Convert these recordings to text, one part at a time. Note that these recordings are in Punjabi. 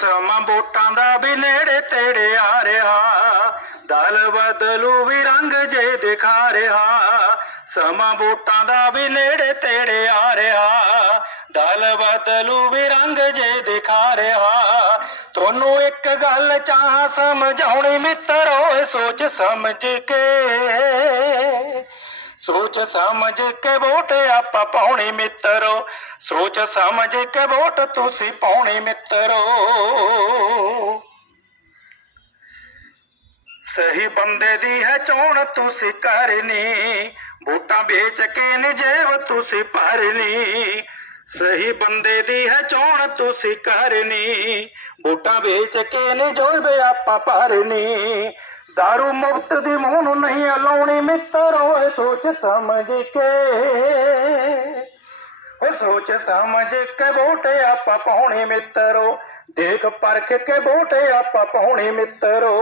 ਸਮਾਂ ਵੋਟਾਂ ਦਾ ਵੀ ਨੇੜੇ ਤੇੜੇ ਆ ਰਿਹਾ। ਦਲ ਬਦਲੂ ਵੀ ਰੰਗ ਜੇ ਦਿਖਾ ਰਿਹਾ। ਸਮਾਂ ਵੋਟਾਂ ਦਾ ਵੀ ਨੇੜੇ ਤੇੜੇ ਆ ਰਿਹਾ। ਦਲ ਬਦਲੂ ਵੀ ਰੰਗ ਜੇ ਦਿਖਾ ਰਿਹਾ। ਤੁਹਾਨੂੰ ਇੱਕ ਗੱਲ ਚਾਹ ਸਮਝਾਉਣੀ ਮਿੱਤਰੋ ਸੋਚ ਸਮਝ ਕੇ। ਸੋਚ ਸਮਝ ਕੇ ਵੋਟ ਆਪਾਂ ਪਾਉਣੀ ਮਿੱਤਰੋ। ਸੋਚ ਸਮਝ ਕੇ ਵੋਟ ਤੁਸੀਂ ਪਾਉਣੀ ਮਿੱਤਰੋ। ਸਹੀ ਬੰਦੇ ਦੀ ਹੈ ਚੋਣ ਤੁਸੀਂ ਕਰਨੀ। ਵੋਟਾਂ ਵੇਚ ਕੇ ਨੀ ਤੁਸੀਂ ਭਰਨੀ। ਸਹੀ ਬੰਦੇ ਦੀ ਹੈ ਚੋਣ ਤੁਸੀਂ ਕਰਨੀ। ਵੋਟਾਂ ਵੇਚ ਕੇ ਨੀ ਜੇਬ ਆਪਾਂ ਭਰਨੀ। ਦਾਰੂ ਮੁਫਤ ਦੀ ਮੂੰਹ ਨੂੰ ਨਹੀਂ ਲਾਉਣੀ ਮਿੱਤਰੋ ਇਹ ਸੋਚ ਸਮਝ ਕੇ ਉਹ ਸੋਚ ਸਮਝ ਕੇ ਵੋਟ ਆਪਾਂ ਪਾਉਣੀ ਮਿੱਤਰੋ ਦੇਖ ਪਰਖ ਕੇ ਵੋਟ ਆਪਾਂ ਪਾਉਣੀ ਮਿੱਤਰੋ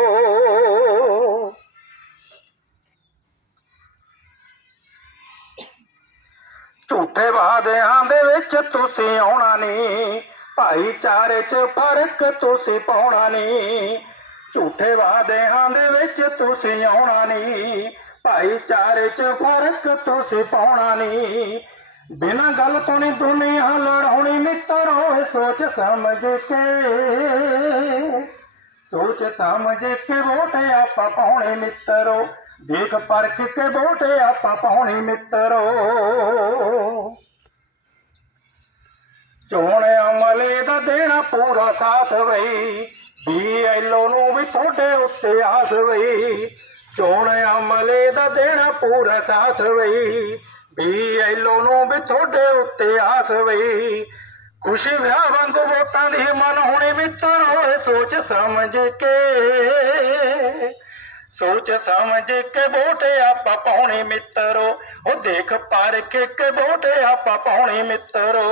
ਝੂਠੇ ਵਾਅਦਿਆਂ ਦੇ ਵਿੱਚ ਤੁਸੀਂ ਆਉਣਾ ਨਹੀਂ ਭਾਈਚਾਰੇ 'ਚ ਫ਼ਰਕ ਤੁਸੀਂ ਪਾਉਣਾ ਨਹੀਂ ਝੂਠੇ ਵਾਅਦਿਆਂ ਦੇ ਵਿੱਚ ਤੁਸੀਂ ਆਉਣਾ ਨਹੀਂ। ਭਾਈਚਾਰੇ 'ਚ ਫ਼ਰਕ ਤੁਸੀਂ ਪਾਉਣਾ ਨਹੀਂ। ਬਿਨਾਂ ਗੱਲ ਤੋਂ ਨਹੀਂ ਦੁਨੀਆ ਲੜਾਉਣੀ, ਮਿੱਤਰੋ ਸੋਚ ਸਮਝ ਕੇ। ਸੋਚ ਸਮਝ ਕੇ ਵੋਟ ਆਪਾਂ ਪਾਉਣੇ, ਮਿੱਤਰੋ ਦੇਖ ਪਰਖ ਕੇ ਵੋਟ ਆਪਾਂ ਪਾਉਣੀ, ਮਿੱਤਰੋ ਚੋਣ ਅਮਲੇ ਦਾ ਦੇਣਾ ਪੂਰਾ ਸਾਥ ਵਈ ਬੀਐਲਓ ਨੂੰ ਵੀ ਤੁਹਾਡੇ ਉੱਤੇ ਆਸ ਵਈ। ਚੋਣ ਅਮਲੇ ਦਾ ਦੇਣਾ ਪੂਰਾ ਸਾਥ ਵਈ। ਬੀਐਲਓ ਨੂੰ ਵੀ ਤੁਹਾਡੇ ਉੱਤੇ ਆਸ ਵਈ। ਖੁਸ਼ੀ ਵਿਆਹ ਵਾਂਗ ਵੋਟਾਂ ਦੀ ਮਨ ਹੋਣੀ ਮਿੱਤਰੋ ਸੋਚ ਸਮਝ ਕੇ। ਸੋਚ ਸਮਝ ਕੇ ਵੋਟ ਆਪਾਂ ਪਾਉਣੀ ਮਿੱਤਰੋ। ਉਹ ਦੇਖ ਪਰਖ ਕੇ ਵੋਟ ਆਪਾ ਪਾਉਣੀ ਮਿੱਤਰੋ।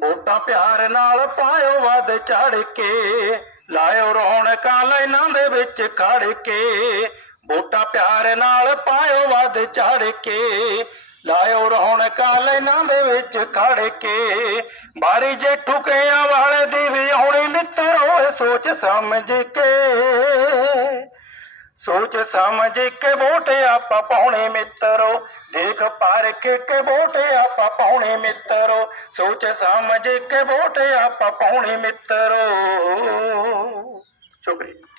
ਵੋਟਾਂ ਪਿਆਰ ਨਾਲ ਪਾਇਓ ਵੱਧ ਚੜ ਕੇ। ਲਾਇਓ ਰੌਣਕਾਂ ਲਾਈਨਾਂ ਦੇ ਵਿੱਚ ਖੜ ਕੇ। ਵੋਟਾਂ ਪਿਆਰ ਨਾਲ ਪਾਇਓ ਵੱਧ ਚੜ ਕੇ। ਲਾਇਓ ਰੌਣਕਾਂ ਲਾਈਨਾਂ ਦੇ ਵਿੱਚ ਖੜ ਕੇ। ਬਾਰੀ ਜੇ ਠੁਕਿਆਂ ਵਾਲੇ ਦੀ ਵੀ ਆਉਣੀ ਮਿੱਤਰੋ ਇਹ ਸੋਚ ਸਮਝ ਕੇ। ਸੋਚ ਸਮਝ ਕੇ ਵੋਟੇ ਆਪਾਂ ਪਾਉਣੇ ਮਿੱਤਰੋ। ਦੇਖ ਪਰਖ ਕੇ ਵੋਟੇ ਆਪਾਂ ਪਾਉਣੇ ਮਿੱਤਰੋ। ਸੋਚ ਸਮਝ ਕੇ ਵੋਟੇ ਆਪਾਂ ਪਾਉਣੇ ਮਿੱਤਰੋ। ਸ਼ੁਕਰੀਆ।